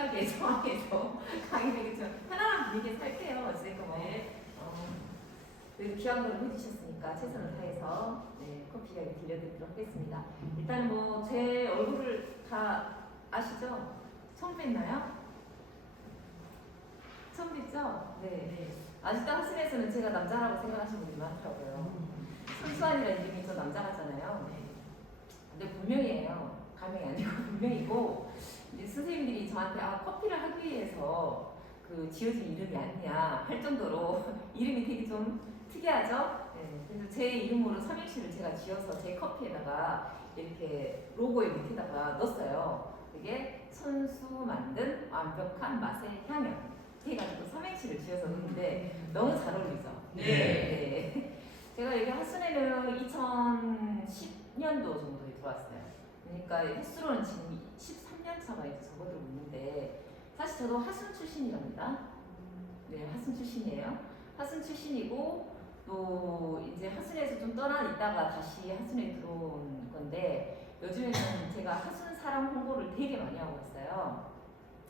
최악의 상황에서 강의되게 좀 편안한 분위기에서 할게요. 어쨌든 뭐 그래도 귀한 걸 해주셨으니까 최선을 다해서 커피 이야기 들려드리도록 하겠습니다. 일단 뭐 제 얼굴을 다 아시죠? 처음 뵀나요? 처음 뵀죠? 네. 아직도 학생에서는 제가 남자라고 생각하시는 분이 많더라고요. 손수환이라는 이름이 저 남자 같잖아요. 근데 분명이에요. 가명이 아니고 분명이고, 이제 선생님들이 저한테 커피를 하기 위해서 그 지어진 이름이 아니냐 할 정도로 이름이 되게 좀 특이하죠? 네. 그래서 제 이름으로 삼행시를 제가 지어서 제 커피에다가 이렇게 로고의 밑에다가 넣었어요. 그게 손수 만든 완벽한 맛의 향연. 해가지고 삼행시를 지어서 넣는데 너무 잘 어울리죠? 네. 제가 여기 하순에는 2010년도 정도에 들어왔어요. 그러니까 횟수로는 지금 13년 차가 이제 접어들고 있는데, 사실 저도 하순 출신이랍니다. 네, 하순 출신이에요. 하순 출신이고, 또 이제 하순에서 좀 떠나 있다가 다시 하순에 들어온 건데, 요즘에는 제가 하순 사람 홍보를 되게 많이 하고 있어요.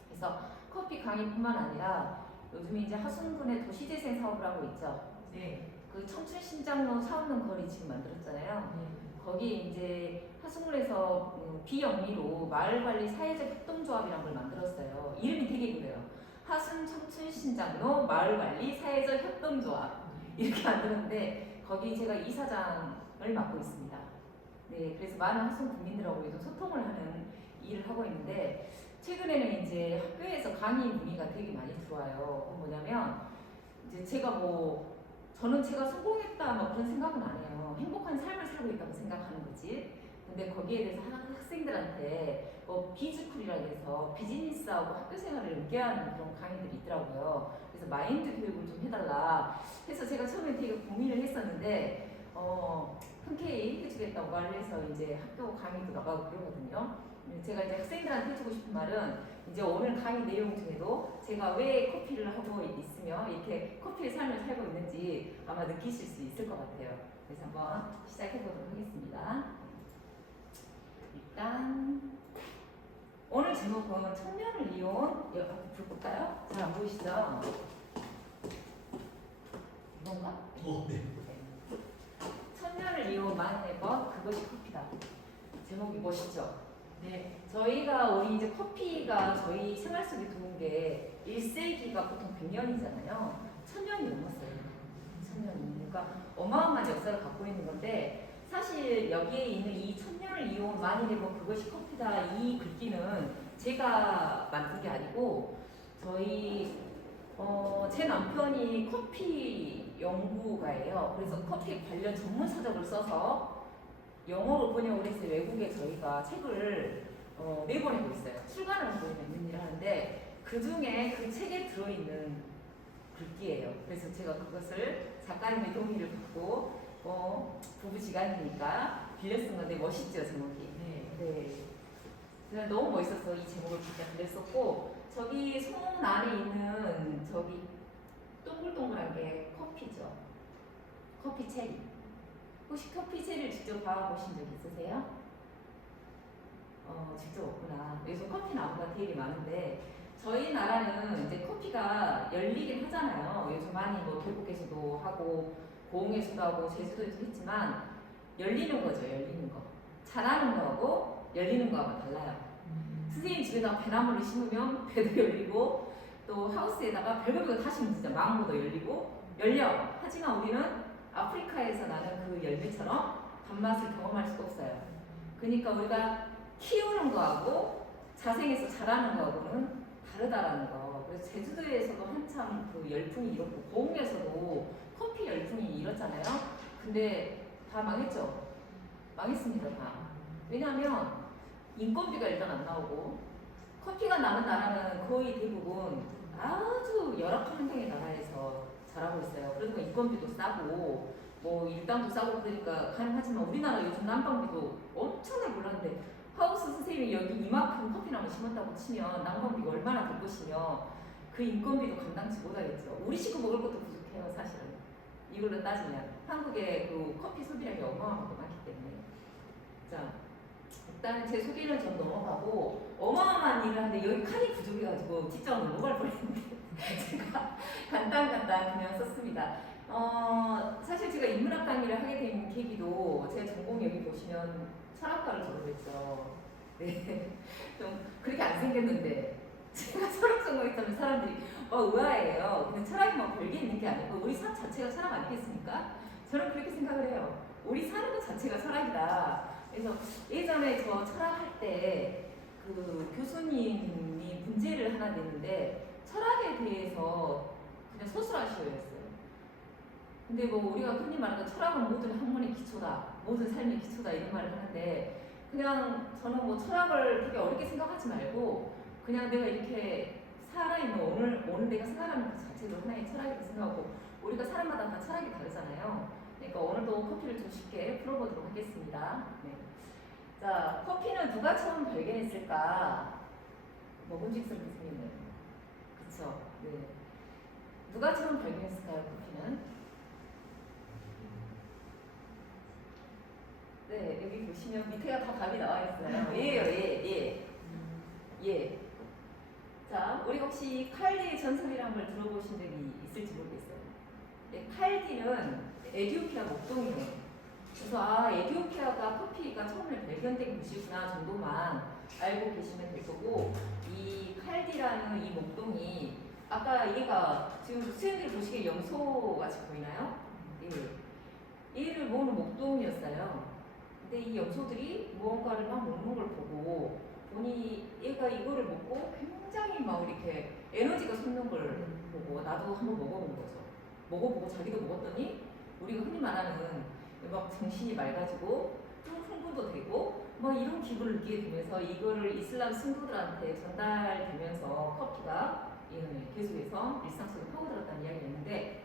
그래서 커피 강의뿐만 아니라 요즘에 이제 하순군의 도시재생 사업을 하고 있죠. 네. 그 청춘신장로 차없는 거리 지금 만들었잖아요. 거기에 이제 하순군에서 비영리로 마을관리 사회적 협동조합이라는 걸 만들었어요. 이름이 되게 그래요. 하순 청춘신장로 마을관리 사회적 협동조합 이렇게 만들었는데 거기 제가 이사장을 맡고 있습니다. 네, 그래서 많은 하순 국민들하고 요즘 소통을 하는 일을 하고 있는데, 최근에는 이제 학교에서 강의 문의가 되게 많이 들어와요. 뭐냐면 이제 저는 제가 성공했다 뭐 그런 생각은 안 해요. 행복한 삶을 살고 있다고 생각하는 거지. 근데 거기에 대해서 학생들한테 뭐 비즈쿨이라고 해서 비즈니스하고 학교 생활을 연계하는 그런 강의들이 있더라고요. 그래서 마인드 교육을 좀 해달라 해서 제가 처음에 되게 고민을 했었는데 흔쾌히 해주겠다고 말을 해서 이제 학교 강의도 나가고 그러거든요. 제가 이제 학생들한테 해주고 싶은 말은, 이제 오늘 강의 내용 중에도 제가 왜 커피를 하고 있으며 이렇게 커피의 삶을 살고 있는지 아마 느끼실 수 있을 것 같아요. 그래서 한번 시작해 보도록 하겠습니다. 일단 오늘 제목은 청년을 이용, 불 볼까요? 잘 안 보이시죠? 이건가? 네. 청년을 이용 만의 것, 그것이 커피다. 제목이 멋있죠? 네. 저희가 우리 이제 커피가 저희 생활 속에 들어온 게 1세기가 보통 100년이잖아요. 1000년이 넘었어요. 1000년이. 그러니까 어마어마한 역사를 갖고 있는 건데, 사실 여기에 있는 이 1000년을 이용 많이 내고 그것이 커피다, 이 글귀는 제가 만든 게 아니고, 제 남편이 커피 연구가예요. 그래서 커피 관련 전문 서적을 써서 영어로 번역을 해서 외국에 저희가 책을 내보내고 있어요. 출간을 하고 있는 일을 하는데, 그 중에 그 책에 들어있는 글귀예요. 그래서 제가 그것을 작가님의 동의를 받고 부부지간이니까 빌려 쓴 건데 멋있죠, 제목이. 네. 그냥 너무 멋있어서 이 제목을 빌렸었고, 저기 손 안에 있는 저기 동글동글한 게 커피죠. 커피 체리. 혹시 커피 체리를 직접 봐보신 적 있으세요? 직접 없구나. 요즘 커피 나무가 되게 많은데, 저희 나라는 이제 커피가 열리긴 하잖아요. 요즘 많이 뭐 계곡에서도 하고 고흥에서도 하고 제주도에서 했지만, 열리는 거죠, 열리는 거. 자라는 거하고 열리는 거하고 달라요. 선생님 집에다가 배나무를 심으면 배도 열리고, 또 하우스에다가 별걸 다 심으면 진짜 망고도 열리고 열려. 하지만 우리는 아프리카에서 나는 그 열매처럼 단맛을 경험할 수가 없어요. 그러니까 우리가 키우는 거하고 자생해서 자라는 거하고는 다르다라는 거. 그래서 제주도에서도 한참 그 열풍이 일었고, 고흥에서도 커피 열풍이 일었잖아요. 근데 다 망했죠. 망했습니다, 다. 왜냐하면 인건비가 일단 안 나오고, 커피가 나는 나라는 거의 대부분 아주 열악한 환경의 나라에서 자라고 있어요. 그러니까 인건비도 싸고 뭐 일당도 싸고 그러니까 가능하지만, 우리나라 요즘 난방비도 엄청나게 올랐는데, 하우스 선생님이 여기 이만큼 커피나무 심었다고 치면 난방비가 얼마나 될 것이며 그 인건비도 감당치 못하겠죠. 우리 식구 먹을 것도 부족해요, 사실은. 이걸로 따지면 한국의 그 커피 소비량이 어마어마하게 많기 때문에. 자, 일단 제 소개를 좀 넘어가고, 어마어마한 일을 하는데 여기 칸이 부족해가지고 돼가지고 직장을 넘어갈 뻔했는데 제가 간단 그냥 썼습니다. 사실 제가 인문학 강의를 하게 된 계기도 제 전공 여기 보시면 철학과를 졸업했죠. 네, 좀 그렇게 안 생겼는데 제가 철학 전공했다면 사람들이 의아해요. 근데 철학이 뭐 별게 있는 게 아니고 우리 삶 자체가 철학 아니겠습니까? 저는 그렇게 생각을 해요. 우리 사는 것 자체가 철학이다. 그래서 예전에 저 철학할 때 그 교수님이 문제를 하나 냈는데 철학에 대해서 그냥 서술하시오 했어요. 근데 뭐 우리가 흔히 말하는 철학은 모든 학문의 기초다, 모든 삶의 기초다 이런 말을 하는데 그냥 저는 뭐 철학을 되게 어렵게 생각하지 말고 그냥 내가 이렇게 살아있는 오늘 내가 생활하는 것 자체도 하나의 철학이라고 생각하고 우리가 사람마다 다 철학이 다르잖아요. 그러니까 오늘도 커피를 좀 쉽게 풀어보도록 하겠습니다. 네. 자, 커피는 누가 처음 발견했을까? 먹음직스러운 교수님은. 그쵸? 네. 누가 처음 발견했을까요, 커피는? 네, 여기 보시면 밑에가 다 답이 나와 있어요. 예요, 예. 자, 우리 혹시 칼디의 전설이라는 걸 들어보신 적이 있을지 모르겠어요. 예, 칼디는 에티오피아 목동이에요. 그래서 에티오피아가 커피가 처음에 발견된 곳이구나 정도만 알고 계시면 될 거고 이 칼디라는 이 목동이 아까 얘가 지금 수행들 보시기에 염소같이 보이나요? 예. 얘를 모으는 목동이었어요. 근데 이 염소들이 무언가를 막 먹는 걸 보고 보니 얘가 이거를 먹고 굉장히 막 이렇게 에너지가 솟는 걸 보고 나도 한번 먹어본 거죠. 먹어보고 자기도 먹었더니 우리가 흔히 말하는 막 정신이 맑아지고 좀 흥분도 되고 뭐 이런 기분을 느끼게 되면서 이거를 이슬람 신도들한테 전달되면서 커피가 계속해서 일상 속에 파고들었다는 이야기를 했는데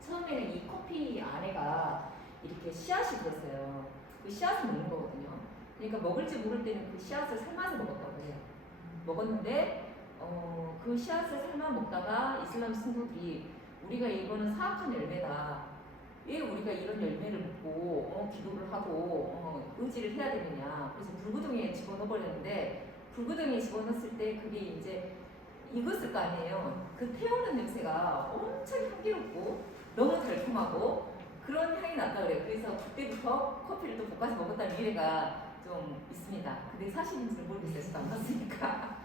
처음에는 이 커피 안에가 이렇게 씨앗이 들었어요. 그 씨앗을 먹는 거거든요. 그러니까 먹을지 모를 때는 그 씨앗을 삶아서 먹었다고 해요. 먹었는데 그 씨앗을 삶아 먹다가 이슬람 신도들이 우리가 이거는 사악한 열매다. 왜 우리가 이런 열매를 먹고 기도를 하고 의지를 해야 되느냐. 그래서 불구덩이에 집어넣어버렸는데 불구덩이에 집어넣었을 때 그게 이제 익었을 거 아니에요. 그 태우는 냄새가 엄청 향기롭고 너무 달콤하고 그런 향이 났다 그래요. 그래서 그때부터 커피를 또 볶아서 먹었다는 미래가 좀 있습니다. 근데 사실인지는 모르겠어요. 저도 안 봤으니까.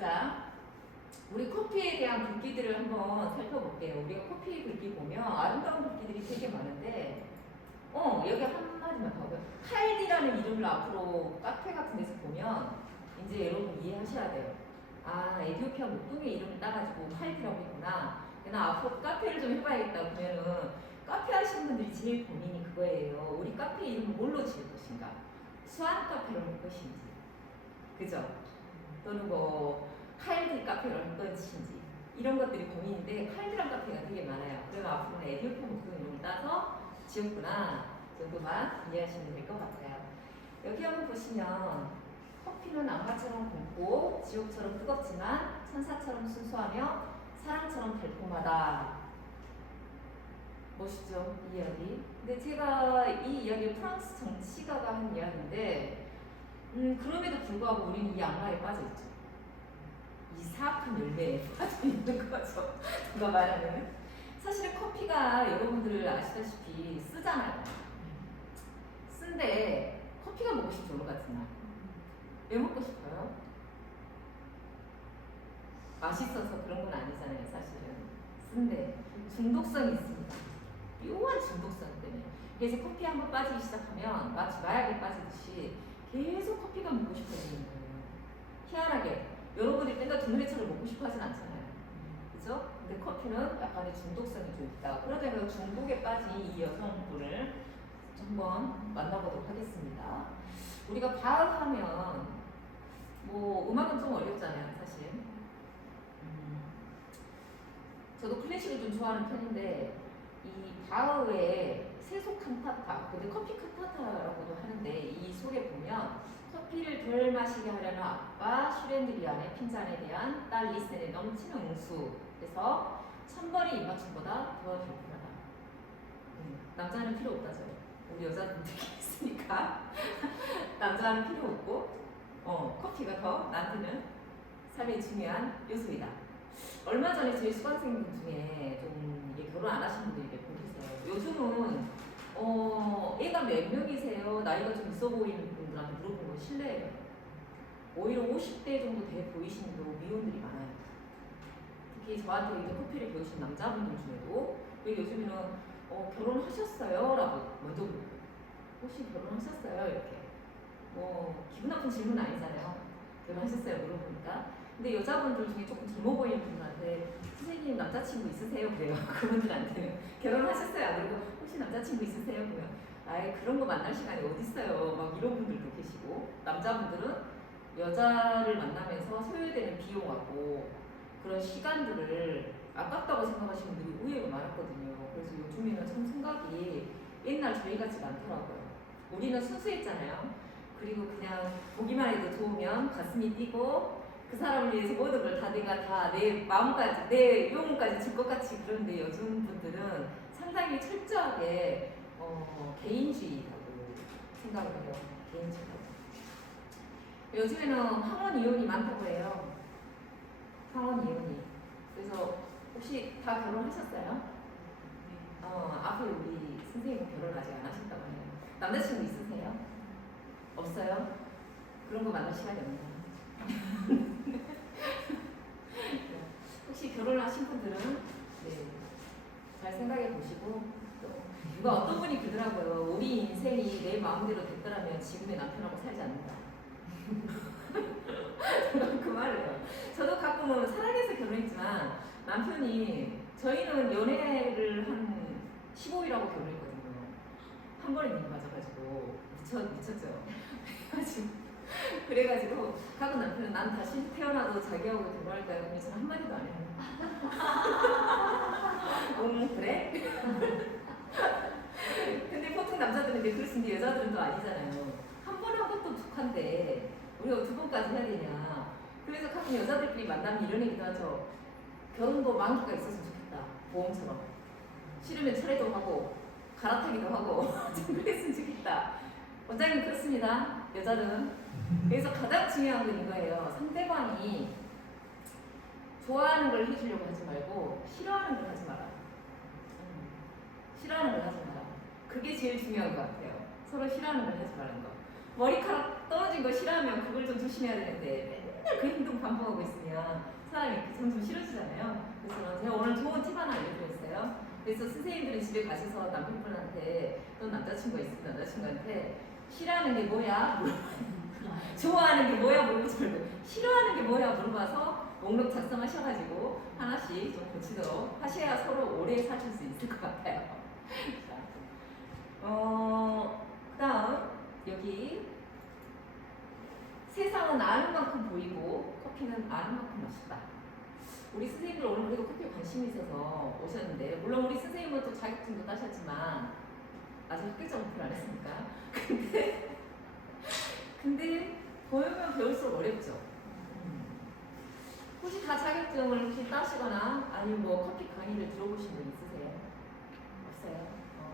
자. 우리 커피에 대한 글귀들을 한번 살펴볼게요. 우리가 커피 글귀 보면 아름다운 글귀들이 되게 많은데 여기 한마디만 더 하고요. 칼디라는 이름을 앞으로 카페 같은 데서 보면 이제 여러분 이해하셔야 돼요. 에티오피아 목동의 이름을 따가지고 칼디라고 했구나. 나 앞으로 카페를 좀 해봐야겠다 그러면은 카페 하시는 분들이 제일 고민이 그거예요. 우리 카페 이름을 뭘로 지을 것인가? 수완 카페로 할 것인지 그죠? 또는 뭐 칼디 카페로 할 것인지 이런 것들이 고민인데 칼디란 카페가 되게 많아요. 그래서 앞으로는 에티오피아 목동 이름을 따서 지었구나 정도만 이해하시면 될 것 같아요. 여기 한번 보시면 커피는 악마처럼 굵고 지옥처럼 뜨겁지만 천사처럼 순수하며 사랑처럼 달콤하다. 멋있죠? 이 이야기. 근데 제가 이 이야기를 프랑스 정치가가 한 이야기인데 그럼에도 불구하고 우리는 이 악마에 빠져있죠. 이 사악한 열매에 빠져 있는 거죠. 누가 말하면 사실은 커피가 여러분들 아시다시피 쓰잖아요. 쓴데 커피가 먹고 싶죠, 오늘 같은 날. 왜 먹고 싶어요? 맛있어서 그런 건 아니잖아요, 사실은. 쓴데 중독성이 있습니다. 묘한 중독성 때문에. 그래서 커피에 한번 빠지기 시작하면 마치 마약에 빠지듯이 계속 커피가 먹고 싶어지는 거예요. 희한하게 여러분이 맨날 동네차를 먹고 싶어 하진 않잖아요. 그죠? 근데 커피는 약간의 중독성이 좀 있다. 그러다 보니까 중독에 빠진 이 여성분을 한번 만나보도록 하겠습니다. 우리가 바흐 하면 뭐 음악은 좀 어렵잖아요, 사실. 저도 클래식을 좀 좋아하는 편인데 이 바흐의 세속 칸타타, 근데 커피 칸타타라고도 하는데 이 속에 보면 커피를 덜 마시게 하려는 아빠 슈렌드리안의 핀잔에 대한 딸 리센의 넘치는 응수. 그래서 1000번의 입맞춤보다 더 달콤하다. 남자는 필요 없다죠. 우리 여자분들이 있으니까 남자는 필요 없고 커피가 더 나한테는 삶의 중요한 요소이다. 얼마 전에 저희 수강생들 중에 좀 이게 결혼 안 하신 분들이 몇 분 계세요. 요즘은 애가 몇 명이세요? 나이가 좀 있어 보이는 분들한테 물어보는 건 실례예요. 오히려 50대 정도 돼 보이시는 미혼들이 많아요. 특히 저한테 이제 커피를 배우신 남자분들 중에도 왜 요즘에는 결혼하셨어요? 라고 먼저 물어요. 혹시 결혼하셨어요? 이렇게. 뭐 기분 나쁜 질문 아니잖아요. 결혼하셨어요? 물어보니까. 근데 여자분들 중에 조금 젊어 보이는 분들한테 선생님 남자친구 있으세요? 그래요. 그분들한테는 결혼하셨어요? 안 그러고 혹시 남자친구 있으세요? 그러면 아예 그런 거 만날 시간이 어딨어요? 막 이런 분들도 계시고, 남자분들은 여자를 만나면서 소요되는 비용하고 그런 시간들을 아깝다고 생각하시는 분들이 의외로 많았거든요. 그래서 요즘에는 참 생각이 옛날 저희 같지가 않더라고요. 우리는 순수했잖아요. 그리고 그냥 보기만 해도 좋으면 가슴이 뛰고 그 사람을 위해서 모든 걸 다 내가 다 내 마음까지 내 유혹까지 줄 것 같이. 그런데 요즘 분들은 상당히 철저하게 개인주의라고 생각을 해요. 개인주의라고. 요즘에는 황혼 이혼이 많다고 해요. 황혼 이혼이. 그래서 혹시 다 결혼하셨어요? 앞에 우리 선생님은 결혼 아직 안 하셨다고 해요. 남자친구 있으세요? 없어요? 그런 거 만날 시간이 없나요? 혹시 결혼하신 분들은 잘 생각해 보시고, 또 누가 어떤 분이 그러더라고요. 우리 인생이 내 마음대로 됐더라면 지금의 남편하고 살지 않는다. 그 말이에요. 저도 가끔은 사랑해서 결혼했지만 남편이, 저희는 연애를 한 15일하고 결혼했거든요. 한 번에 님 맞아가지고 미쳤죠. 그래가지고 가끔 남편은 난 다시 태어나도 자기하고 결혼할 거야. 그러면 저는 한마디도 안 해요. 그래? 근데 보통 남자들은 이제 그럴 수 있는데 여자들은 또 아니잖아요. 한 번 한 것도 독한데 우리가 두 번까지 해야 되냐. 그래서 가끔 여자들끼리 만나면 이런 얘기도 하죠. 결혼도 만기가 있었으면 좋겠다. 보험처럼. 싫으면 철회도 하고 갈아타기도 하고 그랬으면 좋겠다. 원장님 그렇습니다. 여자는. 그래서 가장 중요한 건 이거예요. 상대방이 좋아하는 걸 해주려고 하지 말고 싫어하는 걸 하지 마라. 싫어하는 걸 하지 마라. 그게 제일 중요한 것 같아요. 서로 싫어하는 걸 하지 말라는 거. 머리카락 떨어진 거 싫어하면 그걸 좀 조심해야 되는데 맨날 그 행동 반복하고 있으면 사람이 점점 싫어지잖아요. 그래서 제가 오늘 좋은 팁 하나 알려드렸어요. 그래서 선생님들은 집에 가셔서 남편분한테 너 남자친구가 있으면 남자친구한테 싫어하는 게 뭐야? 좋아하는 게 뭐야? 물어보지 말고 싫어하는 게 뭐야? 물어봐서 목록 작성하셔가지고 하나씩 좀 고치도록 하셔야 서로 오래 사실 수 있을 것 같아요. 그 다음 여기 세상은 아는 만큼 보이고 커피는 아는 만큼 맛있다. 우리 선생님들 오늘 그래도 커피에 관심이 있어서 오셨는데, 물론 우리 선생님은 또 자격증도 따셨지만 아직 합격자 발표를 안 했으니까. 근데 배우면 배울수록 어렵죠. 혹시 다 자격증을 혹시 따시거나 아니면 뭐 커피 강의를 들어보신 분 있으세요? 없어요?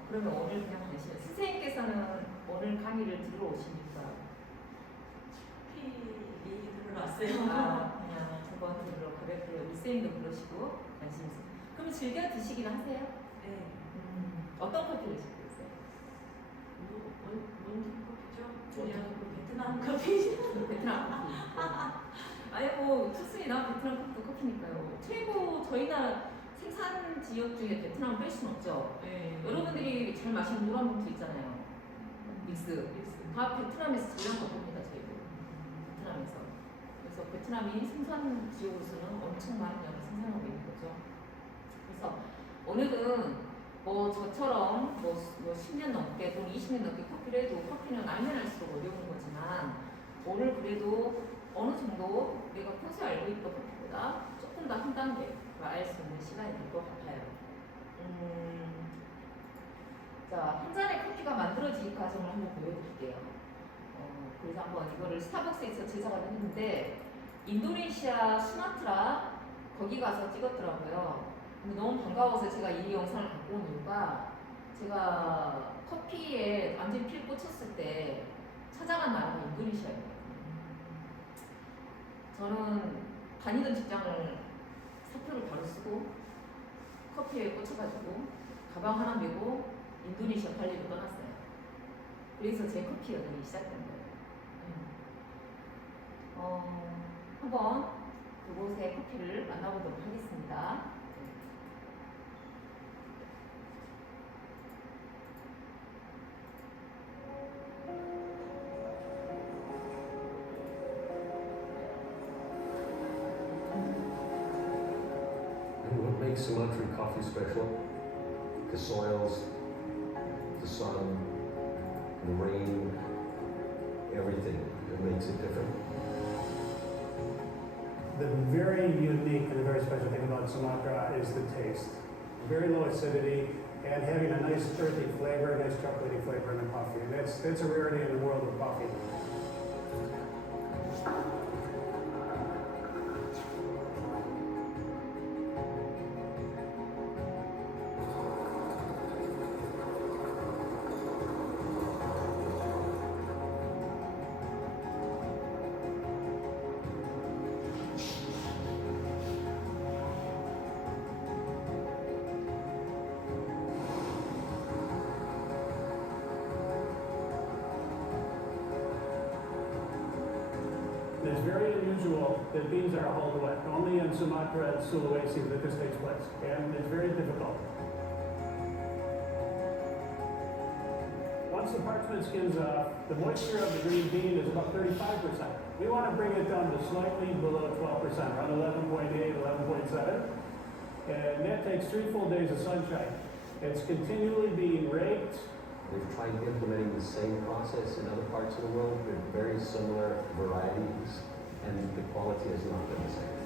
그러면 오늘 그냥 관심. 선생님께서는 오늘 강의를 들으러 오신 이유가 얘기 들으러 왔어요. 그냥 저번 들으러 가볍게 우리 선생님도 그러시고 관심 있어요. 그럼 즐겨 드시기는 하세요? 네. 어떤 커피를 즐겨 드세요? 뭔 커피죠? 그냥 베트남 커피. 베트남 커피. 아니 뭐 좋습니다. 베트남 커피도 커피니까요. 최고 저희 나라 생산 지역 중에 베트남을 뺄 수는 없죠. 네. 여러분들이 잘 마시는 노란 봉투 있잖아요. 믹스. 다 베트남에서 전량 가봅니다. 저희도 베트남에서. 그래서 베트남이 생산 지역으로서는 엄청 많은 양을 생산하고 있는 거죠. 그래서 오늘은 뭐 저처럼 뭐 10년 넘게 또는 20년 넘게 커피를 해도 커피는 알면 알수록 어려운 거지만, 오늘 그래도 어느 정도 내가 평소에 알고 있던 커피보다 조금 더 한 단계 알 수 있는 시간이 될 것 같아요. 자, 한 잔의 커피가 만들어지는 과정을 한번 보여드릴게요. 그래서 한번 이거를 스타벅스에서 제작을 했는데 인도네시아 수마트라 거기 가서 찍었더라고요. 근데 너무 반가워서 제가 이 영상을 갖고 온 이유가, 제가 커피에 완전히 피를 꽂혔을 때 찾아간 나라가 인도네시아예요. 저는 다니던 직장을 사표를 바로 쓰고 커피에 꽂혀가지고 가방 하나 메고 인도네시아 발리로 떠났어요. 그래서 제 커피 여정이 시작된 거예요. 한번 그곳의 커피를 만나보도록 하겠습니다. And what makes Sumatran coffee special? The soils, the sun, the rain, everything that makes it different. The very unique and very special thing about Sumatra is the taste. Very low acidity and having a nice earthy flavor, a nice chocolatey flavor in the coffee. And that's a rarity in the world of coffee. It's very unusual that beans are hauled wet. Only in Sumatra and Sulawesi that this takes place, and it's very difficult. Once the parchment skin's off, the moisture of the green bean is about 35%. We want to bring it down to slightly below 12%, around 11.8, 11.7. And that takes 3 full days of sunshine. It's continually being raked. We've tried implementing the same process in other parts of the world with very similar varieties, and the quality has not been the same.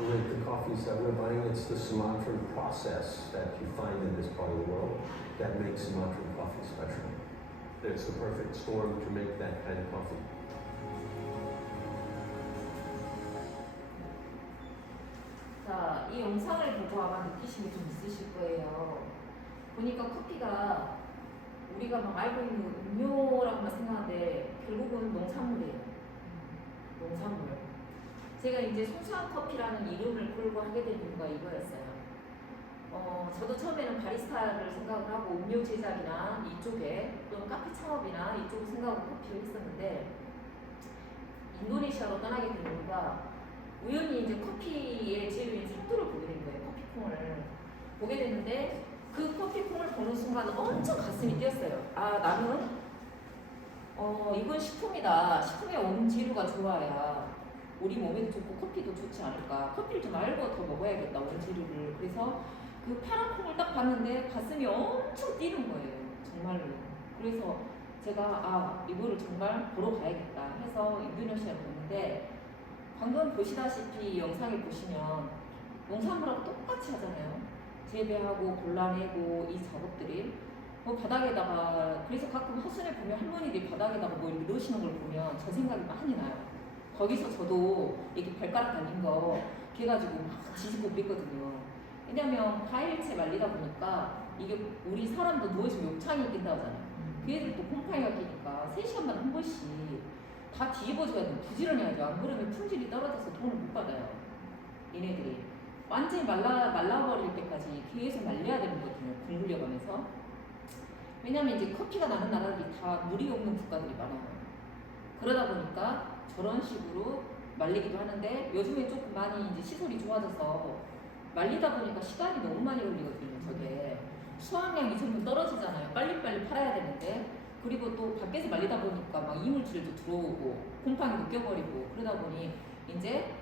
With the coffees that we're buying, it's the Sumatran process that you find in this part of the world that makes Sumatran coffee special. It's the perfect storm to make that kind of coffee. 자, 이 영상을 보고 아마 느끼신 게 좀 있으실 거예요. 보니까 커피가 우리가 막 알고 있는 음료라고만 생각하는데 결국은 농산물이에요. 농산물. 제가 이제 소소한 커피라는 이름을 끌고 하게 된 이유가 이거였어요. 저도 처음에는 바리스타를 생각을 하고 음료 제작이나 이쪽에 또는 카페 창업이나 이쪽을 생각하고 커피를 했었는데 인도네시아로 떠나게 된 이유가 우연히 이제 커피의 재료인 삭도를 보게 된 거예요. 커피콩을 보게 됐는데 그 커피콩을 보는 순간 엄청 가슴이 뛰었어요. 아, 나는 이건 식품이다. 식품의 원재료가 좋아야 우리 몸에도 좋고 커피도 좋지 않을까. 커피를 좀 알고 더 먹어야겠다, 원재료를. 그래서 그 파란 콩을 딱 봤는데 가슴이 엄청 뛰는 거예요. 정말로. 그래서 제가 이거를 정말 보러 가야겠다 해서 인도네시아로 갔는데 방금 보시다시피 영상에 보시면 농산물하고 똑같이 하잖아요. 재배하고 골라내고 이 작업들이 바닥에다가, 그래서 가끔 하순에 보면 할머니들이 바닥에다가 뭐 이렇게 넣으시는 걸 보면 저 생각이 많이 나요. 거기서 저도 이렇게 발가락 달린 거 해가지고 막 뒤집고 그랬거든요. 왜냐면 과일채 말리다 보니까 이게 우리 사람도 누워있으면 욕창이 낀다고 하잖아요. 그 애들도 곰팡이가 끼니까 3시간마다 한 번씩 다 뒤집어줘야 돼요. 부지런해야죠. 안 그러면 품질이 떨어져서 돈을 못 받아요. 얘네들이 완전히 말라버릴 때까지 계속 말려야 되는 거거든요. 굴 굴려가면서. 왜냐면 이제 커피가 나는 나라들이 다 물이 없는 국가들이 많아요. 그러다 보니까 저런 식으로 말리기도 하는데 요즘에 조금 많이 이제 시설이 좋아져서 말리다 보니까 시간이 너무 많이 걸리거든요. 저게 수확량이 점점 떨어지잖아요. 빨리빨리 팔아야 되는데. 그리고 또 밖에서 말리다 보니까 막 이물질도 들어오고 곰팡이도 껴버리고 그러다 보니 이제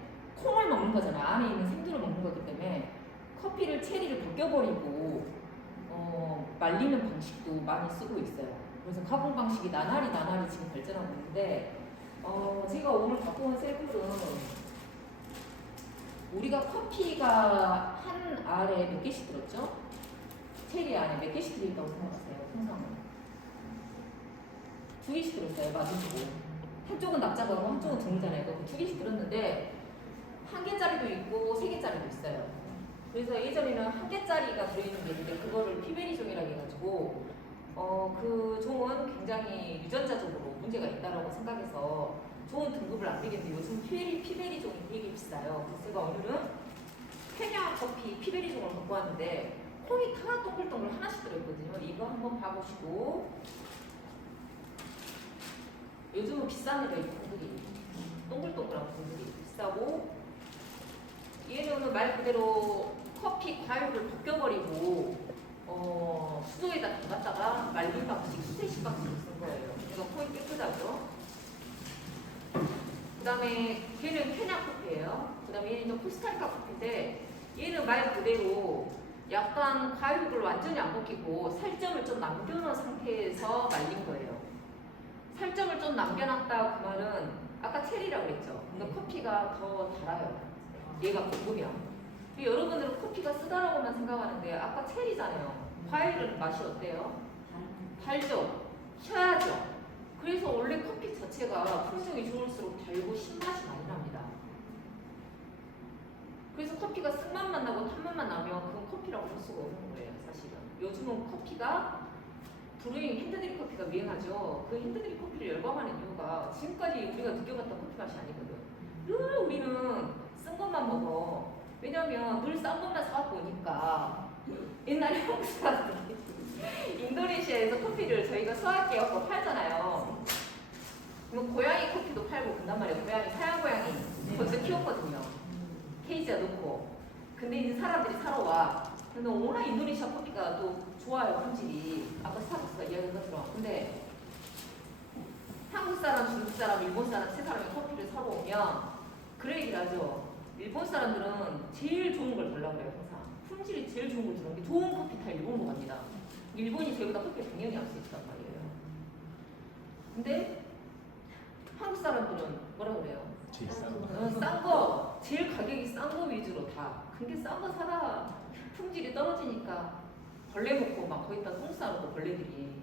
콩을 먹는 거잖아. 안에 있는 생두를 먹는 거기 때문에 커피를 체리를 벗겨버리고 말리는 방식도 많이 쓰고 있어요. 그래서 가공 방식이 나날이 지금 발전하고 있는데 제가 오늘 갖고 온 샘플은 우리가 커피가 한 알에 몇 개씩 들었죠? 체리 안에 몇 개씩 들어있다고 생각하세요? 통상은 2개씩 들었어요. 맞으시고 한쪽은 납작하고 한쪽은 드물잖아요. 2개씩 들었는데 1개짜리도 있고 3개짜리도 있어요. 그래서 예전에는 1개짜리가 들어있는 게 있는데 그거를 피베리종이라고 해가지고 그 종은 굉장히 유전자적으로 문제가 있다라고 생각해서 좋은 등급을 안 되겠는데 요즘 피베리 종이 되게 비싸요. 그래서 제가 오늘은 케냐 커피 피베리 종을 갖고 왔는데 콩이 다 동글동글 하나씩 들어있거든요. 이거 한번 봐보시고 요즘은 비쌉니다. 이 콩들이 동글동글한 콩들이 비싸고 얘는 말 그대로 커피 과육을 벗겨버리고 수도에다 담갔다가 말린 방식, 수세식 방식으로 쓴 거예요. 그러니까 콩이 깨끗하죠. 그 다음에 걔는 케냐 커피예요. 그 다음에 얘는 이제 코스타리카 커피인데 얘는 말 그대로 약간 과육을 완전히 안 벗기고 살점을 좀 남겨놓은 상태에서 말린 거예요. 살점을 좀 남겨놨다 그 말은 아까 체리라고 그랬죠. 근데 커피가 더 달아요. 얘가 볶으면. 여러분들은 커피가 쓰다라고만 생각하는데 아까 체리잖아요. 과일은 맛이 어때요? 달죠? 셔야죠? 그래서 원래 커피 자체가 품종이 좋을수록 달고 신맛이 많이 납니다. 그래서 커피가 쓴맛만 나고 탄맛만 나면 그건 커피라고 할 수가 없는 거예요. 사실은. 요즘은 커피가 브루잉 핸드드립 커피가 유행하죠. 그 핸드드립 커피를 열광하는 이유가 지금까지 우리가 느껴봤던 커피 맛이 아니거든. 늘 우리는 쓴 것만 먹어. 왜냐면 늘 싼 것만 사갖고 오니까. 옛날에 한국 사람들이 인도네시아에서 커피를 저희가 수확해갖고 팔잖아요. 그럼 고양이 커피도 팔고 그런단 말이에요. 고양이, 사양 고양이 거기서 키웠거든요. 케이지에 놓고. 근데 이제 사람들이 사러 와. 근데 워낙 인도네시아 커피가 또 좋아요, 품질이. 아까 스타벅스가 이야기한 것처럼. 근데 한국 사람, 중국 사람, 일본 사람 세 사람이 커피를 사러 오면 그래 얘기를 하죠. 일본 사람들은 제일 좋은 걸 달라고 그래요, 항상. 품질이 제일 좋은 걸 주는 게 좋은 커피 다 일본으로 갑니다. 일본이 저희보다 커피를 당연히 할 수 있단 말이에요. 근데 한국 사람들은 뭐라 그래요? 싼 거, 제일 가격이 싼 거 위주로 다. 근데 싼 거 사다 품질이 떨어지니까 벌레 먹고 막 거기다 똥 싸놓고 벌레들이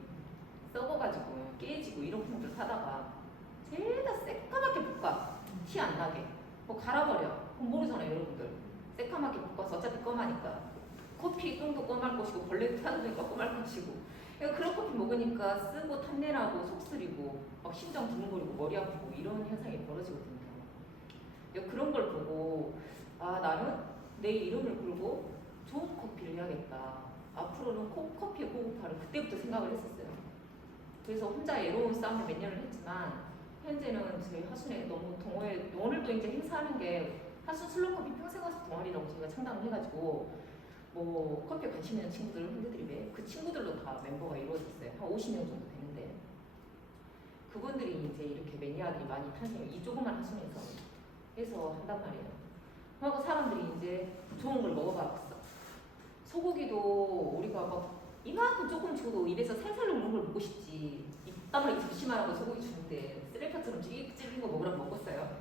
썩어가지고 깨지고 이런 품들 사다가 죄다 새까맣게 볶아. 티 안 나게. 뭐 갈아버려. 그럼 모르잖아요, 여러분들. 새까맣게 볶아서 어차피 검하니까. 커피 똥도 검할 것이고 벌레도 타는 거니까 검할 것이고. 그러니까 그런 커피 먹으니까 쓰고 탐내나고 속쓰리고 막 심장 두근거리고 머리 아프고 이런 현상이 벌어지거든요. 그러니까 그런 걸 보고 아 나는 내 이름을 걸고 좋은 커피를 해야겠다. 앞으로는 커피의 고급화를 그때부터 생각을 했었어요. 그래서 혼자 외로운 싸움을 몇 년을 했지만 현재는 저희 하순에 너무 동호회 오늘도 이제 행사하는 게 하순 슬로커피 평생학습 동아리라고 저희가 창단을 해가지고 뭐 커피에 관심 있는 친구들 흔들드립에 그 친구들로 다 멤버가 이루어졌어요. 한 50명 정도 되는데 그분들이 이제 이렇게 매니아들이 많이 탄생해요. 이 조그만 하순에서 해서 한단 말이에요. 그리고 사람들이 이제 좋은 걸 먹어봤어. 소고기도 우리가 막 이만큼 조금 줘도 입에서 살살 녹는 걸 먹고 싶지. 입담을 접시만하고 소고기 주는데 쓰레기처럼 찌릿찌릿한 거 먹으라고 먹었어요.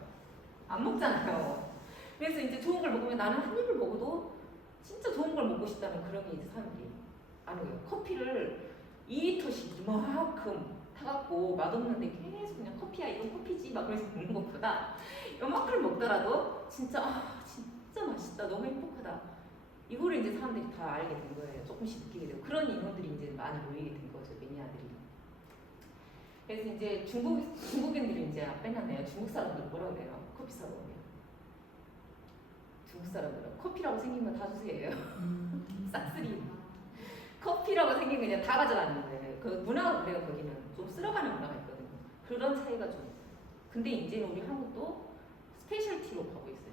안 먹잖아요. 그래서 이제 좋은 걸 먹으면 나는 한 입을 먹어도 진짜 좋은 걸 먹고 싶다는 그런 게 이제 사람들이 아는 거예요. 커피를 2리터씩 이만큼 타갖고 맛없는데 계속 그냥 커피야 이건 커피지 막 그래서 먹는 것보다 요만큼 먹더라도 진짜 진짜 맛있다 너무 행복하다 이거를 이제 사람들이 다 알게 된 거예요. 조금씩 느끼게 되고 그런 인원들이 이제 많이 모이게 된 거죠. 매니아들이. 그래서 이제 중국인들이 이제 빼놨네요. 중국 사람들 뭐라고 그래요? 커피 사러 오면 중국 사람들은 커피라고 생긴 건 다 주세요. 싹쓸이. 커피라고 생긴 거 그냥 다 가져가는 거예요. 그 문화가 그래요. 거기는 좀 쓸어가는 문화가 있거든요. 그런 차이가 좀. 근데 이제는 우리 한국도 스페셜티로 가고 있어요.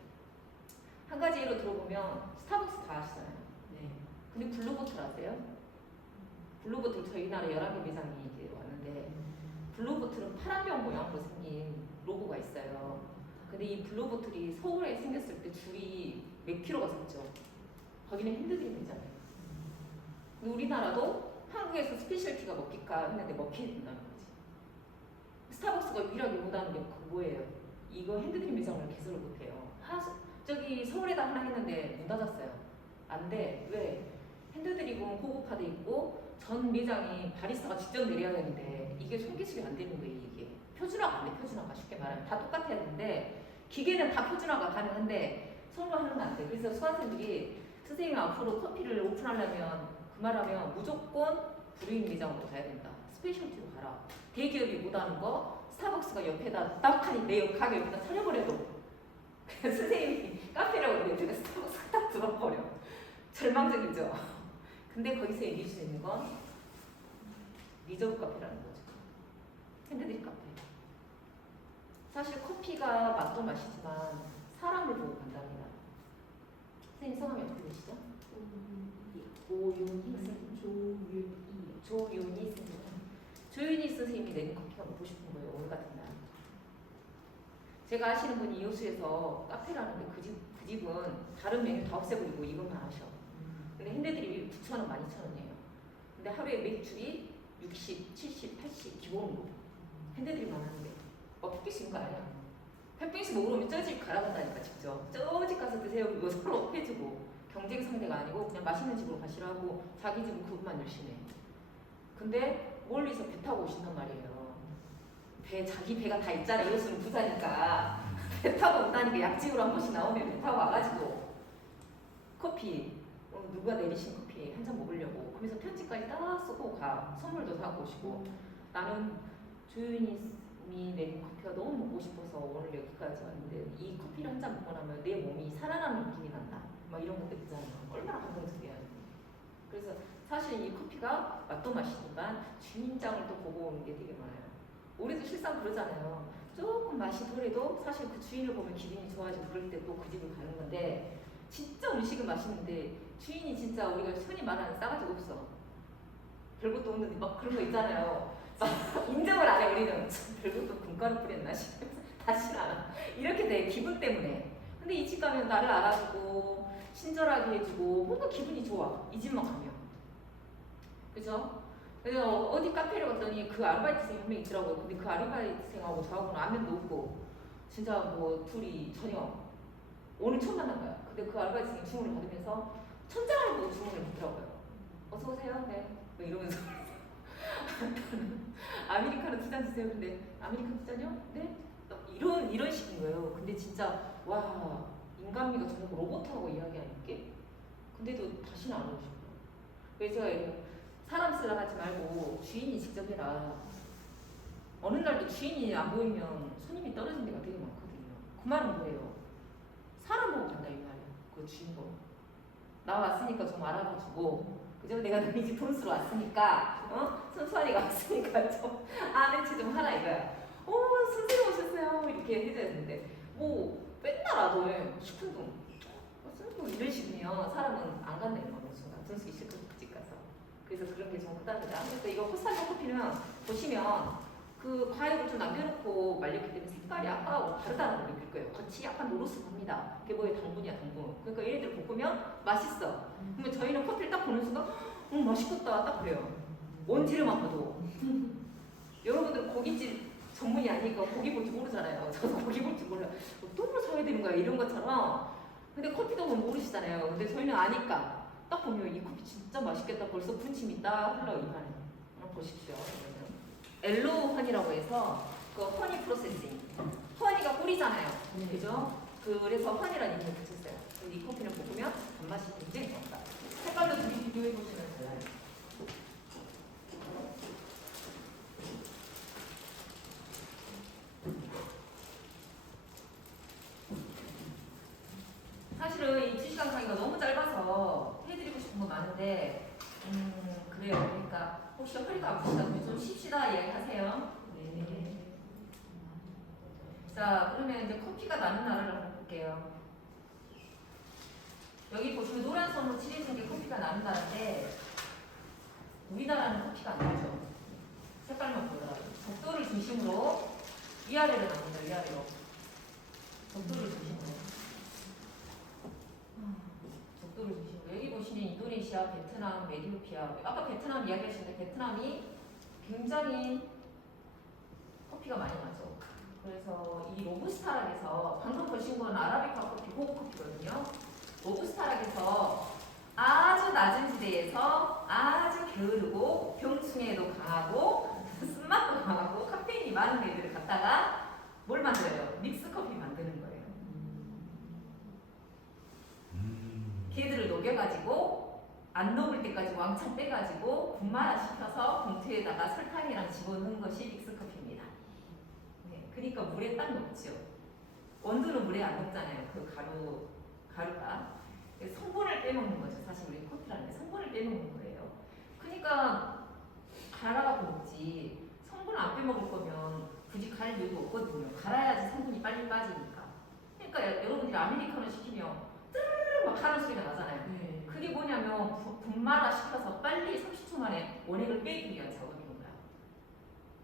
한 가지 예로 들어보면 스타벅스 다 아시잖아요. 네. 근데 블루보틀 아세요? 블루보틀 저희 나라 11개 매장이 이제 왔는데 블루보틀은 파란병 모양으로 생긴 로고가 있어요. 근데 이 블루보틀이 서울에 생겼을 때 줄이 몇 킬로가 섰죠. 거기는 핸드드립 매장이에요. 근데 우리나라도 한국에서 스페셜티가 먹힐까 했는데 먹히게 된다는 거지. 스타벅스가 유일하게 못하는 게 뭐예요? 이거 핸드드립 매장을 개설을 못해요. 저기 서울에다 하나 했는데 문 닫았어요. 안 돼. 왜? 핸드드립은 고급화돼 있고 전 매장이 바리스타가 직접 내려야 되는데 이게 손기술이 안 되는 거예요. 이게 표준화가 안 돼. 표준화가 쉽게 말하면 다 똑같아야 되는데 기계는 다 표준화가 가능한데 손으로 하는 건 안 돼. 그래서 수강생들이 선생님 앞으로 커피를 오픈하려면 그 말하면 무조건 브루잉 매장으로 가야 된다. 스페셜티로 가라. 대기업이 못하는 거 스타벅스가 옆에다 딱 하니 내 가게 옆에다 차려버려도 그냥 선생님이 카페라고 옆에가 스타벅스가 딱 들어버려. 절망적이죠. 근데 거기서 얘기해 줄 수 있는 건 리저브 카페라는 거죠. 핸드드립 카페. 사실 커피가 맛도 맛이지만 사람을 보고 간답니다. 선생님 성함이 어떻게 되시죠? 오윤희 선생님. 조윤희 선생님. 조윤희 선생님이 내는 커피가 먹고 싶은 거예요. 오늘 같은 날. 제가 아시는 분이 이호수에서 카페를 하는데 그 집은 다른 메뉴 다 없애버리고 이것만 하셔. 근데 핸드드립이 9,000원, 12,000원이에요. 근데 하루에 매출이 60, 70, 80 기본으로 핸드드립만 하는데 팩빙수 거 아니야? 팩빙수 먹으러 오면 저 집 가라간다니까 직접. 저 집 가서 드세요. 이거 서로 해주고 경쟁 상대가 아니고 그냥 맛있는 집으로 가시라고 자기 집은 그것만 열심히 해. 근데 멀리서 배 타고 오신단 말이에요. 자기 배가 다 있잖아요. 이호수는 부자니까. 배 타고 온다니까 약집으로 한 번씩 나오면 배 타고 와가지고 커피 누가 내리신 커피 한 잔 먹으려고 그래서 편지까지 다 쓰고 가. 선물도 사고 오시고 나는 조윤희님이 내린 커피가 너무 먹고 싶어서 오늘 여기까지 왔는데 이 커피를 한 잔 먹고 나면 내 몸이 살아나는 느낌이 난다. 막 이런 것들 있잖아요. 얼마나 감동적이야. 그래서 사실 이 커피가 맛도 맛이지만 주인장을 또 보고 오는 게 되게 많아요. 우리도 실상 그러잖아요. 조금 맛이 덜해도 사실 그 주인을 보면 기분이 좋아지고 그럴 때 또 그 집을 가는 건데 진짜 음식은 맛있는데 주인이 진짜 우리가 흔히 말하는 싸가지가 없어. 별것도 없는데 막 그런 거 있잖아요. 막 인정을 안 해 우리는. 별것도 군가루 뿌렸나 싶으면서 다시는 안 와. 이렇게 돼 기분 때문에. 근데 이 집 가면 나를 알아주고 친절하게 해주고 뭔가 기분이 좋아. 이 집만 가면. 그죠? 그래서 어디 카페를 갔더니 그 아르바이트생이 한 명 있더라고요. 근데 그 아르바이트생하고 저하고는 안면도 없고 진짜 뭐 둘이 전혀 오늘 처음 만난 거야. 근데 그 아르바이트생이 주문을 받으면서 천장을 보고 주문을 받더라고요. 어서 오세요. 네. 뭐 이러면서 아메리카노 2잔 주세요. 근데 아메리카노 2잔이요? 네. 이런 식인 거예요. 근데 진짜 와 인간미가 정말 로봇하고 이야기하는 게 근데도 다시는 안 오고 싶어요. 그래서 제가 사람 쓰라 하지 말고 주인이 직접 해라. 어느 날도 주인이 안 보이면 손님이 떨어진 데가 되게 많거든요. 그 말은 뭐예요? 사람 보고 간다 이 말이야. 그 주인 보고. 나 왔으니까 좀 알아봐주고 그죠? 내가 너희 집 돈 쓰러 왔으니까 순수하니가 왔으니까 좀 아는체 좀 하라 이거야. 선생님 오셨어요 이렇게 해줘야 되는데 뭐 맨날 와도 시큰둥 이런 식이면 사람은 안 간다는 거예요. 순간 돈 쓰기 싫거든 그 집 가서. 그래서 그런 게 좀 부담이다. 그래서 이거 호살바 커피는 보시면 그 과육을 좀 남겨놓고 말렸기 때문에 색깔이 아까하고 다르다는 걸 느낄 거예요. 겉이 약간 노릇스합니다. 그게 뭐예요? 당분이야 당분. 그러니까 얘네들 볶으면 맛있어. 그러면 저희는 커피를 딱 보는 순간 맛있겠다 딱 그래요. 원재료만 봐도. 여러분들 고깃집 전문이 아니니까 고기 볼 줄 모르잖아요. 저도 고기 볼 줄 몰라. 어떤 걸 사야 되는 거야 이런 것처럼. 근데 커피도 뭐 모르시잖아요. 근데 저희는 아니까 딱 보면 이 커피 진짜 맛있겠다. 벌써 군침이 딱 흘러 입안에. 보십시오. 엘로 허니라고 해서 그 허니 프로세싱. 허니가 꿀이잖아요. 그죠? 그래서 허니라는 이름을 붙였어요. 이 커피를 볶으면 단맛이 굉장히 좋다. 색깔도 둘이 비교해 보시면 돼요. 사실은 이 2시간 강의가 너무 짧아서 해드리고 싶은 거 많은데 그래요. 그러니까 혹시 허리가 아프시다면 좀 쉽시다 이야기하세요. 네. 자, 그러면 이제 커피가 나는 나라를 한번 볼게요. 여기 보시면 노란 선으로 칠해진 게 커피가 나는 나라인데 우리나라는 커피가 안 나죠. 색깔만 보더라도 적도를 중심으로 위아래로 나옵니다. 위아래로 적도를 중심으로. 적도를 중심으로. 여기 보시면 인도네시아, 베트남, 에티오피아. 아까 베트남 이야기하셨는데 베트남이 굉장히 커피가 많이 나죠. 그래서 이 로부스타락에서 방금 보신 건 아라비카 커피, 호구 커피거든요. 로부스타락에서 아주 낮은 지대에서 아주 게으르고 병충해도 강하고 쓴맛도 강하고 카페인이 많은 애들을 갖다가 뭘 만들어요? 믹스 커피 만드는 거예요. 걔들을 녹여가지고 안 녹을 때까지 왕 왕창 빼가지고 분말화 시켜서 봉투에다가 설탕이랑 집어넣은 것이 믹스커피입니다. 네, 그러니까 물에 딱 녹죠. 원두는 물에 안 녹잖아요. 그 가루가. 성분을 빼먹는 거죠. 사실 우리 커피라는 게 성분을 빼먹는 거예요. 그러니까 갈아갖고 먹지. 성분을 안 빼먹을 거면 굳이 갈 이유가 없거든요. 갈아야지 성분이 빨리 빠지니까. 그러니까 여러분들이 아메리카노 시키면 뜨르르 막 하는 소리가 나잖아요. 네. 그게 뭐냐면 분말화 시켜서 빨리 30초 만에 원액을 빼기 위한 작업인 거야.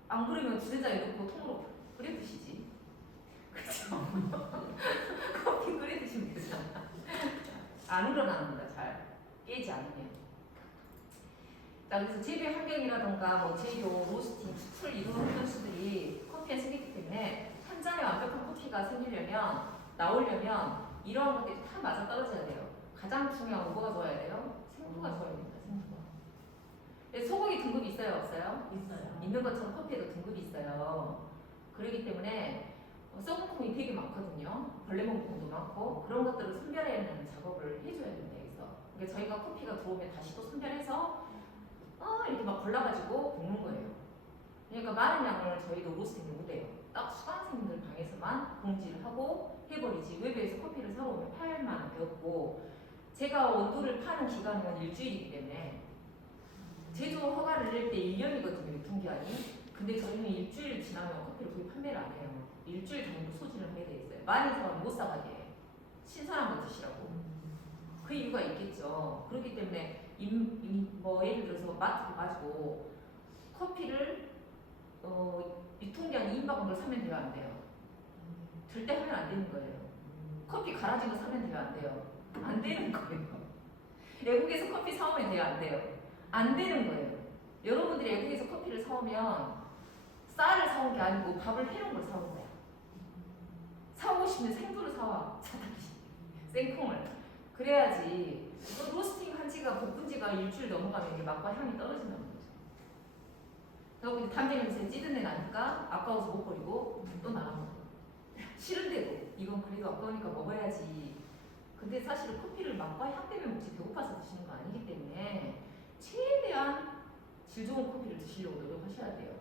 안 그러면 주전자에 넣고 통으로 끓여 드시지. 그쵸? 커피 끓여 드시면 되잖아. 안 우러납니다. 잘 깨지 않으면. 자, 그래서 재배 환경이라던가 뭐 제조, 로스팅, 수출 이런 프로세스들이 커피에 생기기 때문에 한 잔에 완벽한 커피가 나오려면 이러한 것들이 다 맞아 떨어져야 돼요. 가장 중요한 건 뭐가 좋아야 돼요? 생두가 좋아야 됩니다. 생두가. 근데 소고기 등급이 있어요, 없어요? 있어요. 있는 것처럼 커피에도 등급이 있어요. 그렇기 때문에 썩은 콩이 되게 많거든요. 벌레 먹는 콩도 많고 그런 것들을 선별해내는 작업을 해줘야 됩니다. 여기서. 그러니까 저희가 커피가 들어오면 다시 또 선별해서 이렇게 막 골라가지고 볶는 거예요. 그러니까 많은 양을 저희도 로스팅을 못해요. 딱 수강생들 방에서만 공지를 하고 해버리지. 외부에서 커피를 사오면 팔만 되었고 제가 원두를 파는 기간은 일주일이기 때문에 제조 허가를 낼 때 1년이거든요. 유통기한이. 근데 저희는 일주일 지나면 커피를 거의 판매를 안 해요. 일주일 정도 소진을 하게 돼 있어요. 많이 사면 못 사가게 해요. 신선한 거 드시라고. 그 이유가 있겠죠. 그렇기 때문에 뭐 예를 들어서 마트를 가지고 커피를 유통기한 2인 박은 걸 사면 돼요, 안 돼요? 절대 하면 안 되는 거예요. 커피 갈아진 거 사면 돼요, 안 돼요? 안 되는 거예요. 외국에서 커피 사오면 돼요, 안 돼요? 안 되는 거예요. 여러분들이 외국에서 커피를 사오면 쌀을 사온 게 아니고 밥을 해놓은 걸 사온 거야. 사오고 싶으면 생두를 사와. 생콩을. 그래야지 로스팅 한 지가 볶은 지가 일주일 넘어가면 이게 맛과 향이 떨어진다는 거죠. 그리고 담배 냄새 찌든 내 나니까 아까워서 못 버리고 또 나눠 먹어. 싫은데도 이건 그래도 아까우니까 먹어야지. 근데 사실 커피를 맛과 향 때문에 먹지 배고파서 드시는 거 아니기 때문에 최대한 질 좋은 커피를 드시려고 노력하셔야 돼요.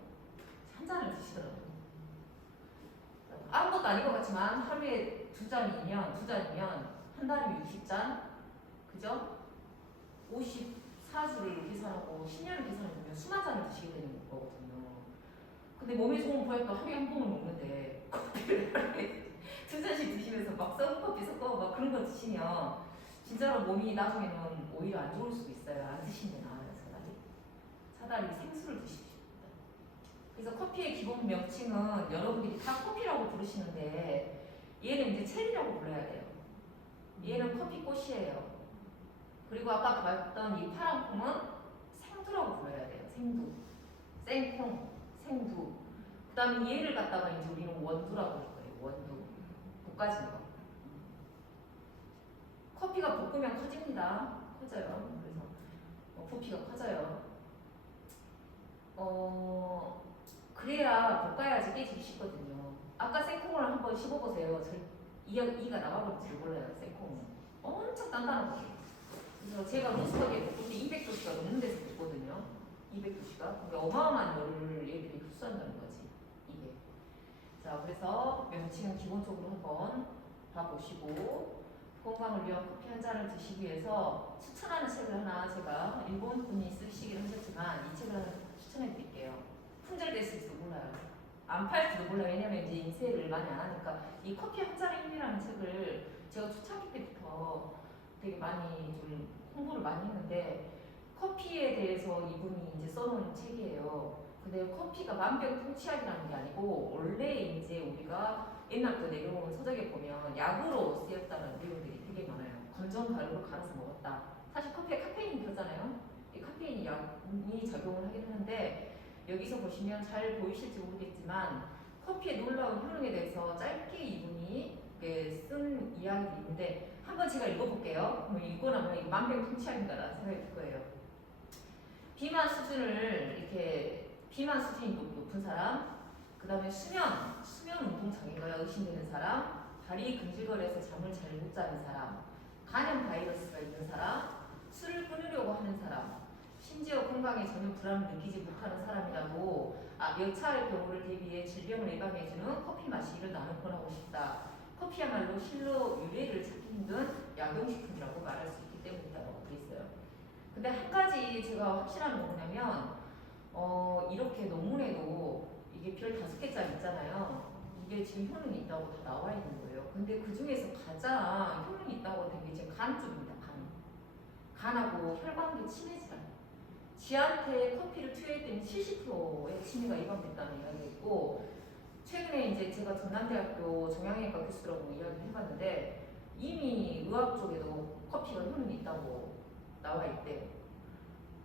한 잔을 드시더라고요. 아무것도 아닌 것 같지만 하루에 두 잔이면 한 달이면 60잔, 그죠? 54주를 계산하고 10년을 계산해보면 수만 잔을 드시게 되는 거거든요. 근데 몸에 좋은 보약도 하루에 한 번을 먹는데 커피를 하루에 두 잔씩 드시면서 막 썩은 커피 섞어 막 그런 거 드시면 진짜로 몸이 나중에는 오히려 안 좋을 수도 있어요. 안 드시는 게 나아요, 차라리 생수를 드십시오. 그래서 커피의 기본 명칭은 여러분들이 다 커피라고 부르시는데 얘는 이제 체리라고 불러야 돼요. 얘는 커피꽃이에요. 그리고 아까 봤던 이 파란 콩은 생두라고 불러야 돼요. 생두. 생콩, 생두. 그 다음에 얘를 갖다가 이제 우리는 원두라고 할 거예요. 원두. 볶아진 거. 커피가 볶으면 커집니다. 커져요. 그래서 부피가 커져요. 그래야 볶아야지 깨지기 쉽거든요. 아까 생콩을 한번 씹어보세요. 이가 나가버릴지 몰라요. 생콩은 엄청 단단한 거예요. 그래서 제가 로스터기에 볶을 때 200도씨가 넘는 데서 볶거든요. 200도씨가. 그러니까 어마어마한 열을 얘들이 흡수한다는 거지. 이게. 자, 그래서 명칭은 기본적으로 한번 봐보시고 건강을 위한 커피 한 잔을 드시기 위해서 추천하는 책을 하나 제가 일본 분이 쓰시기로 하셨지만 이 책을 하나 추천해 드릴게요. 품절됐을지도 몰라요. 안 팔지도 몰라요. 왜냐면 이제 인쇄를 많이 안 하니까. 이 커피 한 잔의 힘이라는 책을 제가 초창기 때부터 되게 많이 좀 홍보를 많이 했는데 커피에 대해서 이분이 이제 써놓은 책이에요. 근데 커피가 만병통치약이라는 게 아니고 원래 이제 우리가 옛날부터 내려오는 서적에 보면 약으로 쓰였다는 내용들이 되게 많아요. 건전 가루로 갈아서 먹었다. 사실 커피에 카페인이 들었잖아요. 이 카페인이 약이 작용을 하긴 하는데 여기서 보시면 잘 보이실지 모르겠지만 커피의 놀라운 효능에 대해서 짧게 이분이 쓴 이야기도 있는데 한번 제가 읽어볼게요. 읽고 나면 이거 만병통치약인가라는 생각이 들 거예요. 비만 수준이 높은 사람, 그 다음에 수면 운동 장애가 의심되는 사람, 다리 근질거려서 잠을 잘 못 자는 사람, 간염 바이러스가 있는 사람, 술을 끊으려고 하는 사람, 심지어 건강에 전혀 불안을 느끼지 못하는 사람이라도 여차할 경우를 대비해 질병을 예방해주는 커피 마시기를 나는 권하고 싶다. 커피야말로 실로 유래를 찾기 힘든 약용식품이라고 말할 수 있기 때문이라고 돼 있어요. 근데 한 가지 제가 확실한 건 뭐냐면 이렇게 논문에도 이게 별 5개짜리 있잖아요. 이게 지금 효능이 있다고 다 나와 있는 거예요. 근데 그 중에서 가장 효능이 있다고 된 게 지금 간 쪽입니다. 간하고 혈관계 치매 질환. 쥐한테 커피를 투여했더니 70%의 치매가 예방됐다는 이야기가 있고, 최근에 이제 제가 전남대학교 정형외과 교수들하고 이야기를 해봤는데 이미 의학 쪽에도 커피가 효능이 있다고 나와 있대요.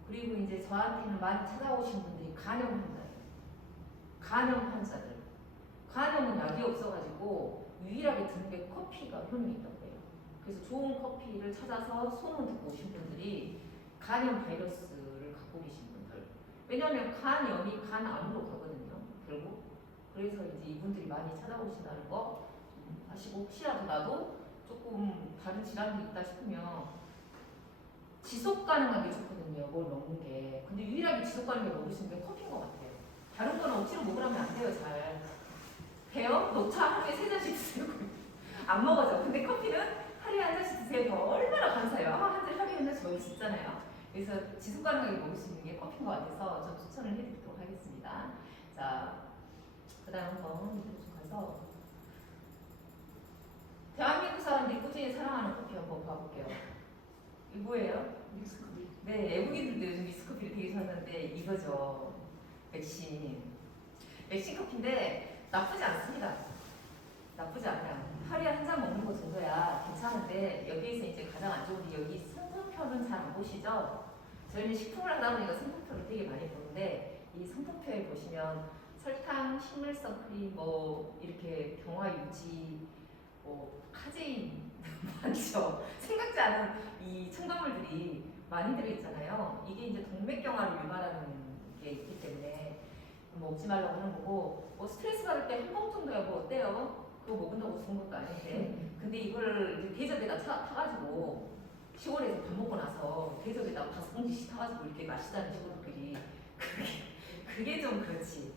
그리고 이제 저한테는 많이 찾아오신 분들이 간염 환자예요. 간염 환자들. 간염은 약이 없어가지고 유일하게 드는 게 커피가 효능이 있다고 해요. 그래서 좋은 커피를 찾아서 소문 듣고 오신 분들이 간염 바이러스를 갖고 계신 분들. 왜냐하면 간염이 간암으로 가거든요. 결국. 그래서 이제 이분들이 많이 찾아오신다는 거 아시고, 혹시라도 나도 조금 다른 질환이 있다 싶으면 지속 가능하게 좋거든요. 뭘 먹는 게. 근데 유일하게 지속 가능하게 먹을 수 있는 게 커피인 것 같아요. 다른 거는 억지로 먹으라면 안 돼요. 잘. 돼요? 녹차 하루에 3잔씩 드세요. 안 먹어져. 근데 커피는 하루에 한 잔씩 드세요. 더 얼마나 감사해요. 한 잔 하루에 한 잔씩 먹을 수 있잖아요. 그래서 지속 가능하게 먹을 수 있는 게 커피인 것 같아서 좀 추천을 해드리도록 하겠습니다. 자, 그 다음 한번 밑으로 좀 가서 대한민국 사람들이 꾸준히 사랑하는 커피 한번 봐볼게요. 이거 뭐예요? 믹스커피. 네, 외국인들도 요즘 믹스커피를 되게 좋아하는데 이거죠. 맥신. 맥신 커피인데 나쁘지 않습니다. 나쁘지 않아요. 하루에 한 잔 먹는 거 정도야 괜찮은데, 여기에서 이제 가장 안 좋은 게 여기 성분표는 잘 안 보시죠? 저희는 식품을 하다 보니까 성분표를 되게 많이 보는데, 이 성분표에 보시면 설탕, 식물성 크림, 뭐 이렇게 경화 유지, 뭐 카제인 많죠. 생각지 않은 이 첨가물들이 많이 들어있잖아요. 이게 이제 동맥경화를 유발하는 게 있기 때문에 먹지 말라고 하는 거고, 뭐 스트레스 받을 때 한 번 정도야 뭐 어때요? 그거 먹는다고 좋은 것도 아닌데. 근데 이걸 대접에다 타가지고 시골에서 밥 먹고 나서 대접에다 5봉지씩 타가지고 이렇게 마시다는 식구들끼리 그게 좀 그렇지.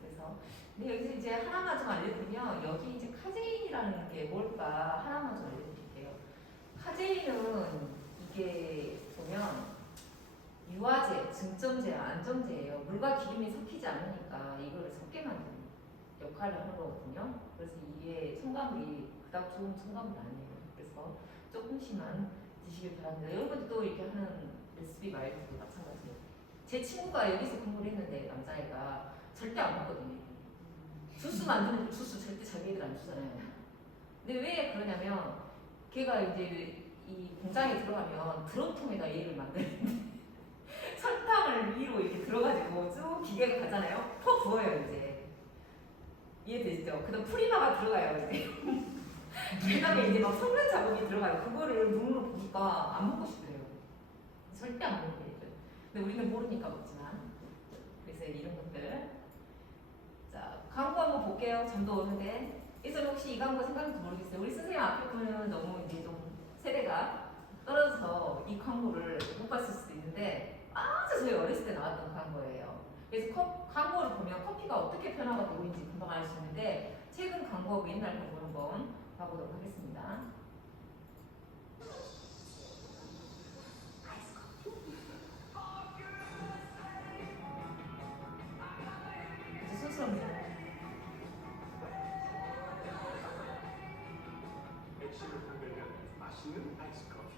그래서 근데 여기서 이제 하나만 좀 알려드리면, 여기 이제 카제인이라는 게 뭘까 하나만 좀 알려드릴게요. 카제인은 이게 보면 유화제, 증점제, 안정제예요. 물과 기름이 섞이지 않으니까 이거를 섞게 만드는 역할을 하는 거거든요. 그래서 이게 첨가물이 그닥 좋은 첨가물이 아니에요. 그래서 조금씩만 드시길 바랍니다. 여러분들도 이렇게 하는 레시피 말고도 마찬가지예요. 제 친구가 여기서 근무를 했는데 남자애가 절대 안 먹거든요. 주스 만드는 주스 절대 자기 애들 안 주잖아요. 근데 왜 그러냐면 걔가 이제 이 공장에 들어가면 드럼통에다 얘를 만드는데 설탕을 위로 이렇게 들어가지고 쭉 기계가 가잖아요. 퍼 부어요 이제. 이해되시죠? 그 다음 프리마가 들어가요 이제. 그 다음에 이제 막 섞는 작업이 들어가요. 그거를 눈으로 보니까 안 먹고 싶더래요. 절대 안 먹는 게. 근데 우리는 모르니까 먹지만. 그래서 이런 것들. 자, 광고 한번 볼게요. 잠도 오는데. 그래서 혹시 이 광고 생각할지 모르겠어요. 우리 선생님 앞에 보면 너무 이제 좀 세대가 떨어져서 이 광고를 못 봤을 수도 있는데, 아주 저희 어렸을 때 나왔던 광고예요. 그래서 광고를 보면 커피가 어떻게 변화가 되고 있는지 금방 알 수 있는데, 최근 광고하고 옛날 광고 한번 봐보도록 하겠습니다. 이제 쑥스럽네요. 맥시를 만들면 맛있는 아이스 커피.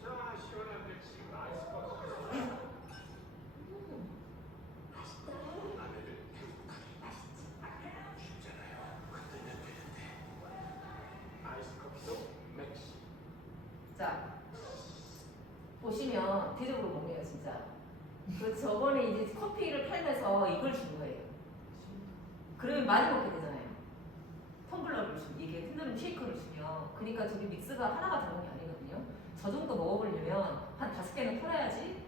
자, 시원한 맥시 아이스 커피. 맛있다. 아내들 행복하게 맛있지. 쉽잖아요. 만들면 되는데. 아이스 커피도 맥시. 자, 보시면 대접으로 먹네요 진짜. 그 저번에 이제 커피를 팔면서 이걸 준 거예요. 그러면 많이 먹게 되잖아요. 텀블러를 주면, 이게 흔들림 쉐이커를 주면, 그러니까 저기 믹스가 하나가 들어간 게 아니거든요. 저 정도 먹어보려면 한 5개는 팔아야지.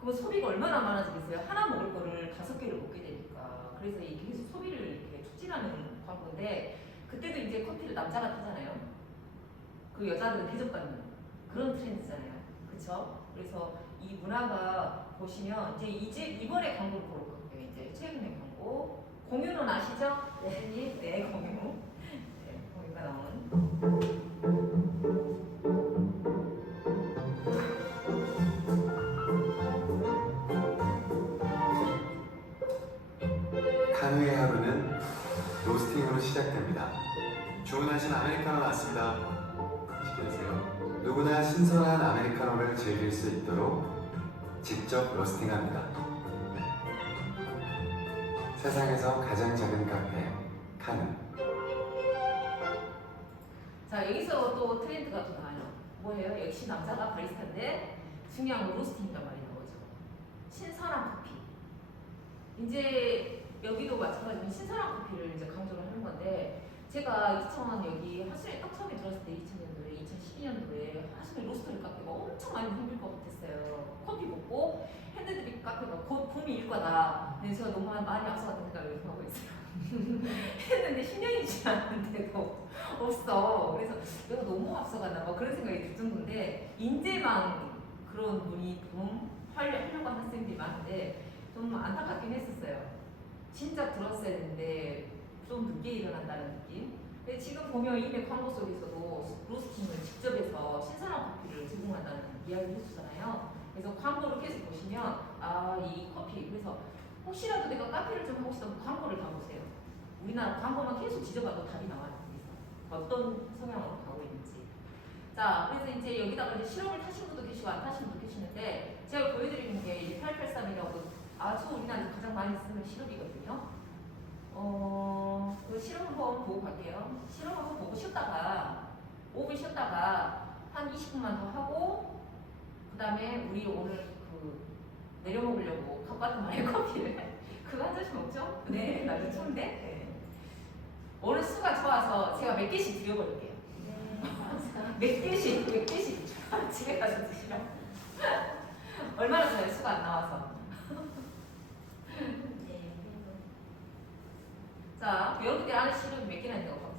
그럼 소비가 얼마나 많아지겠어요? 하나 먹을 거를 5개를 먹게 되니까. 그래서 이게 계속 소비를 이렇게 촉진하는 광고인데, 그때도 이제 커피를 남자가 타잖아요. 그 여자들은 대접받는 그런 트렌드잖아요. 그쵸? 그래서 이 문화가 보시면 이제 이번에 광고를 보러 갈게요. 이제 최근에 광고. 공유는 아시죠? 네, 네, 공유. 네, 공유가 나온. 카누의 하루는 로스팅으로 시작됩니다. 주문하신 아메리카노 나왔습니다. 맛있게 드세요. 누구나 신선한 아메리카노를 즐길 수 있도록 직접 로스팅합니다. 세상에서 가장 작은 카페, 카누. 자, 여기서 또 트렌드가 또 나와요. 뭐예요? 역시 남자가 바리스타인데 중요한 건 로스팅이란 말이 나오죠. 신선한 커피. 이제 여기도 마찬가지로 신선한 커피를 이제 강조를 하는 건데, 제가 2000 여기 하수에 딱 처음에 들어왔을 때 2000년도에 2012년도에 하수에 로스터리 카페가 엄청 많이 생길 것 같았어요. 커피 먹고 핸드드립 카페가 곧 붐이 일 거다. 근데 제가 너무 많이 앞서갔다는 생각을 하고 있어요. 했는데 10년이 지났는데도 없어. 그래서 내가 너무 앞서갔나 봐 그런 생각이 들 정도인데, 인재만 그런 분이 하려고 하는 학생들이 많은데 좀 안타깝긴 했었어요. 진짜 들었어야 되는데 좀 늦게 일어난다는 느낌. 근데 지금 보면 이미 광고 속에서도 로스팅을 직접 해서 신선한 커피를 제공한다는 이야기를 해주잖아요. 그래서 광고를 계속 보시면 이 커피, 그래서 혹시라도 내가 카페를 좀 하고 싶다면 광고를 다 보세요. 우리나라 광고만 계속 지져봐도 답이 나와요. 그래서 어떤 성향으로 가고 있는지. 자, 그래서 이제 여기다가 이제 실험을 타신 분도 계시고 안 타신 분도 계시는데, 제가 보여드리는 게 1883이라고 아주 우리나라에서 가장 많이 쓰는 시럽이거든요. 그 실험 한번 보고 갈게요. 실험 한번 보고 쉬었다가 5분 쉬었다가 한 20분만 더 하고, 그 다음에 우리 오늘 내려 먹으려고 갖고 왔던 말의 커피를 그거 한 잔씩 먹죠? 네, 나도 추운데. 네. 오늘 수가 좋아서 제가 몇 개씩 드려버릴게요. 몇 개씩 집에 가서 드시려. 얼마나 좋아요, 수가 안 나와서. 자, 여러분들 아는 실험이 몇 개나 있는지 봐보세요.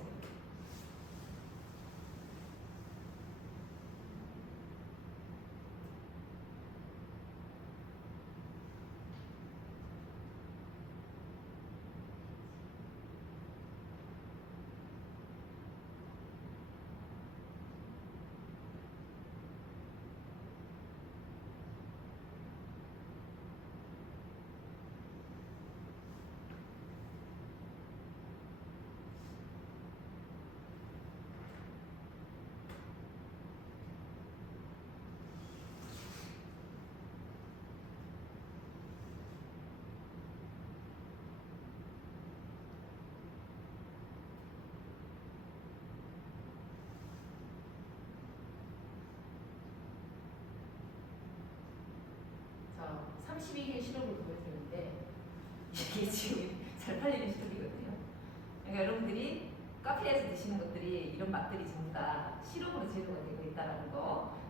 자, 32개 시럽을 보여드렸는데 이게 지금 잘 팔리는 시럽이거든요. 그러니까 여러분들이 카페에서 드시는 것들이 이런 맛들이 전부 다 시럽으로 제조가 되고 있다는 거.